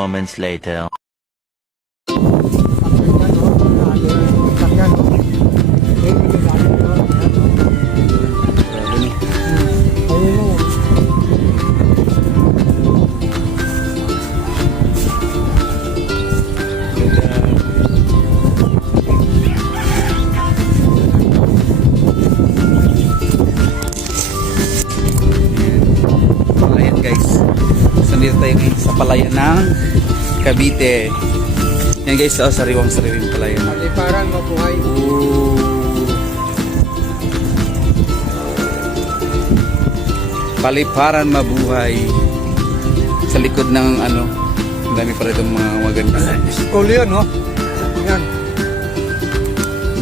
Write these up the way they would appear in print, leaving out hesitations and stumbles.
moments later. Nandito tayo ngayon sa palayan ng Cavite. Yan guys, sariwang-sariwing palayan. Paliparan mabuhay. Paliparan mabuhay. Sa likod ng ang dami pa rin mga maganda. School yun, no? Yan.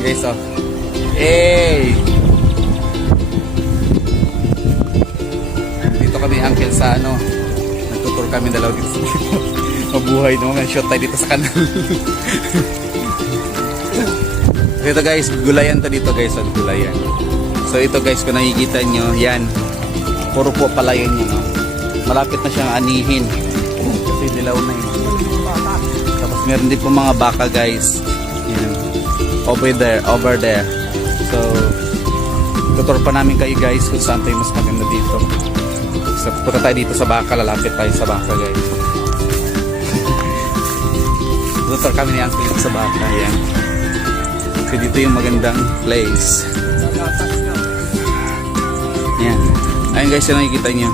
Guys, hey! Dito kami uncle sa nagtutur kami dalaw dito sa mabuhay, no? May shot tayo dito sa kanal. Dito guys, gulayan to dito guys, gulayan. So ito guys, kung nakikita nyo, yan. Puro po palayan nyo, no? Malapit na siyang anihin. Kasi dilaw na yun. Tapos meron din po mga baka guys. Yan. Over there. So, tutur pa namin kayo guys kung saan tayo mas maganda dito. So, punta tayo dito sa baka, lalapit tayo sa baka guys. Tutor kami ni Uncle dito sa baka, yan. So, dito yung magandang place. Yan. Ayun guys, yung nakikita nyo.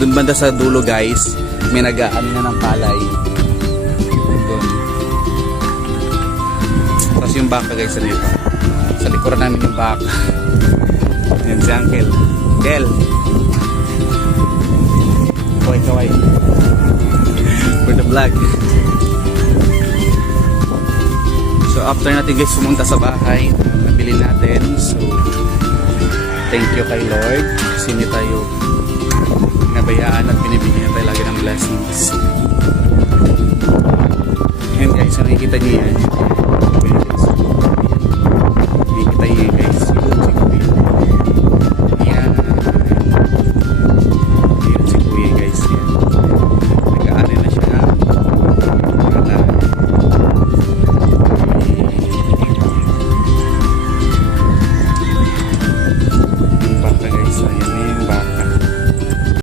Doon banda sa dulo guys, may nag-aan na ng palay. Doon. Tapos yung baka guys, dito. Sa likuran namin yung baka. Yan si Uncle. Kel! Kaway for the vlog. So after natin guys pumunta sa bahay, nabili natin. So thank you kay Lord kasi hindi tayo